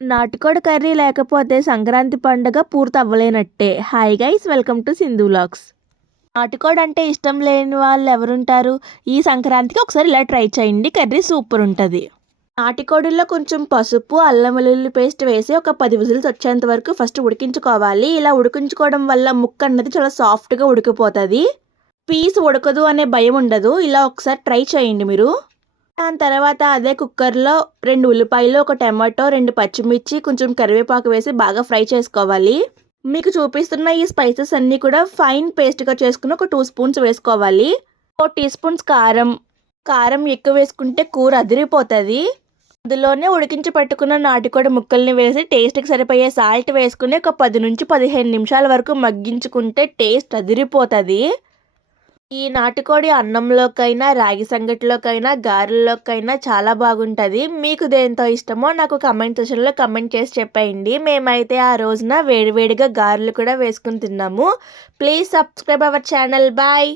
నాటుకోడి కర్రీ లేకపోతే సంక్రాంతి పండుగ పూర్తవ్వలేనట్టే. Hi guys, welcome to Sindhu vlogs. నాటుకోడి అంటే ఇష్టం లేని వాళ్ళు ఎవరుంటారు? ఈ సంక్రాంతికి ఒకసారి ఇలా ట్రై చేయండి, కర్రీ సూపర్ ఉంటుంది. నాటుకోడిలో కొంచెం పసుపు, అల్లం వెల్లుల్లి పేస్ట్ వేసి ఒక 10 విజిల్స్ వచ్చేంత వరకు ఫస్ట్ ఉడికించుకోవాలి. ఇలా ఉడికించుకోవడం వల్ల ముక్క అన్నది చాలా సాఫ్ట్గా ఉడికిపోతుంది. పీస్ ఉడకదు అనే భయం ఉండదు. ఇలా ఒకసారి ట్రై చేయండి మీరు. దాని తర్వాత అదే కుక్కర్లో 2 ఉల్లిపాయలు, ఒక టమాటో, 2 పచ్చిమిర్చి, కొంచెం కరివేపాకు వేసి బాగా ఫ్రై చేసుకోవాలి. మీకు చూపిస్తున్న ఈ స్పైసెస్ అన్నీ కూడా ఫైన్ పేస్ట్గా చేసుకుని ఒక 2 స్పూన్స్ వేసుకోవాలి. 4 టీ స్పూన్స్ కారం ఎక్కువ వేసుకుంటే కూర అదిరిపోతుంది. అందులోనే ఉడికించి పెట్టుకున్న నాటుకోడి ముక్కల్ని వేసి టేస్ట్కి సరిపోయే సాల్ట్ వేసుకుని ఒక 10 నుంచి 15 నిమిషాల వరకు మగ్గించుకుంటే టేస్ట్ అదిరిపోతుంది. ఈ నాటుకోడి అన్నంలోకైనా, రాగి సంగటిలోకైనా, గారెల్లోకైనా చాలా బాగుంటుంది. మీకు దేంతో ఇష్టమో నాకు కమెంట్ సెక్షన్లో కమెంట్ చేసి చెప్పేయండి. మేమైతే ఆ రోజున వేడివేడిగా గారెలు కూడా వేసుకుని తిన్నాము. Please subscribe our channel. Bye.